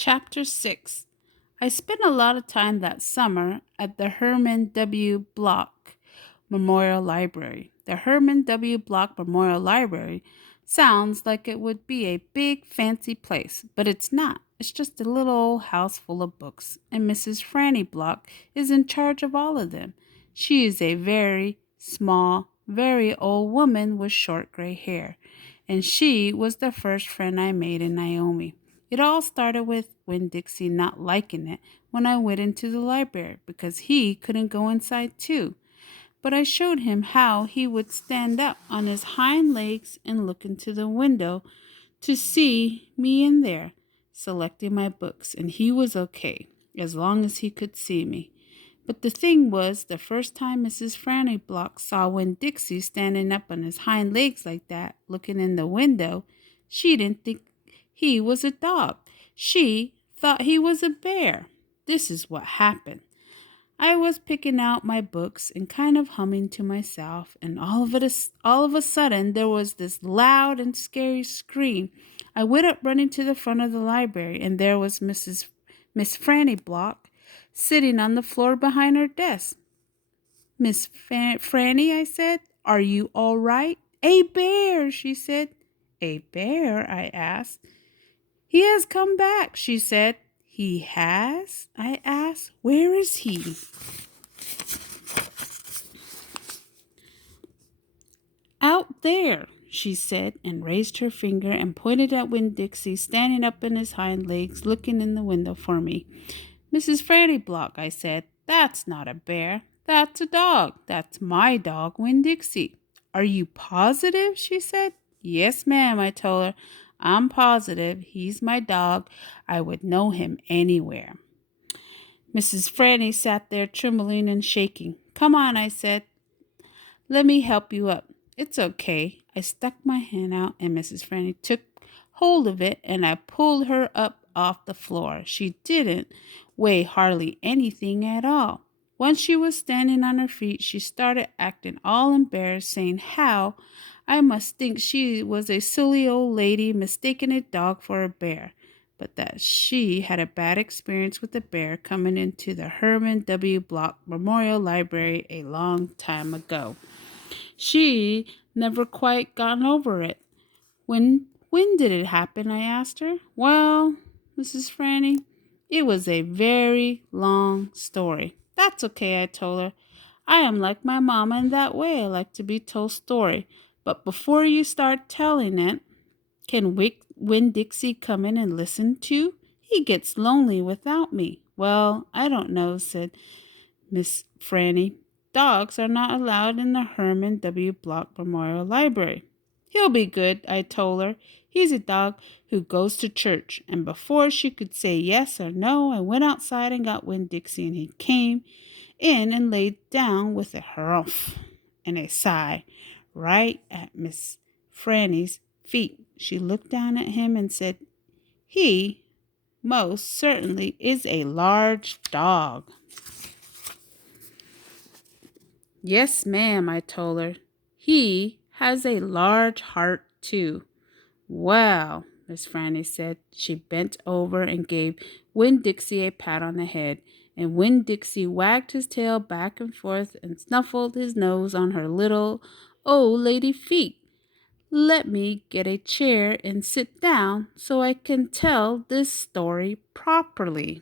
Chapter 6. I spent a lot of time that summer at the Herman W. Block Memorial Library. The Herman W. Block Memorial Library sounds like it would be a big, fancy place, but it's not. It's just a little old house full of books, and Mrs. Franny Block is in charge of all of them. She is a very small, very old woman with short gray hair, and she was the first friend I made in Naomi. It all started with Winn Dixie not liking it when I went into the library because he couldn't go inside too. But I showed him how he would stand up on his hind legs and look into the window to see me in there, selecting my books, and he was okay as long as he could see me. But the thing was, the first time Mrs. Franny Block saw Winn Dixie standing up on his hind legs like that, looking in the window, she didn't think he was a dog. She thought he was a bear. This is what happened. I was picking out my books and kind of humming to myself, and all of a sudden there was this loud and scary scream. I went up running to the front of the library, and there was Miss Franny Block sitting on the floor behind her desk. Franny, I said, are you all right? A bear, she said. A bear, I asked. He has come back, she said. He has? I asked. Where is he? Out there, she said, and raised her finger and pointed at Winn Dixie standing up on his hind legs looking in the window for me. Mrs. Franny Block, I said, that's not a bear. That's a dog. That's my dog, Winn Dixie. Are you positive? She said. Yes, ma'am, I told her. I'm positive he's my dog. I would know him anywhere. Mrs. Franny sat there trembling and shaking. Come on, I said. Let me help you up. It's okay. I stuck my hand out and Mrs. Franny took hold of it and I pulled her up off the floor. She didn't weigh hardly anything at all. Once she was standing on her feet, she started acting all embarrassed, saying how I must think she was a silly old lady mistaking a dog for a bear, but that she had a bad experience with a bear coming into the Herman W. Block Memorial Library a long time ago. She never quite gotten over it. When did it happen? I asked her. Well, Mrs. Franny, it was a very long story. That's okay, I told her. I am like my mama in that way. I like to be told story. But before you start telling it, can Winn Dixie come in and listen too? He gets lonely without me. Well, I don't know, said Miss Franny. Dogs are not allowed in the Herman W. Block Memorial Library. He'll be good, I told her. He's a dog who goes to church. And before she could say yes or no, I went outside and got Winn Dixie, and he came in and laid down with a harumph and a sigh right at Miss Franny's feet. She looked down at him and said, he most certainly is a large dog. Yes, ma'am, I told her. He has a large heart, too. Well, Miss Franny said. She bent over and gave Winn Dixie a pat on the head, and Winn Dixie wagged his tail back and forth and snuffled his nose on her little old lady feet. Let me get a chair and sit down so I can tell this story properly.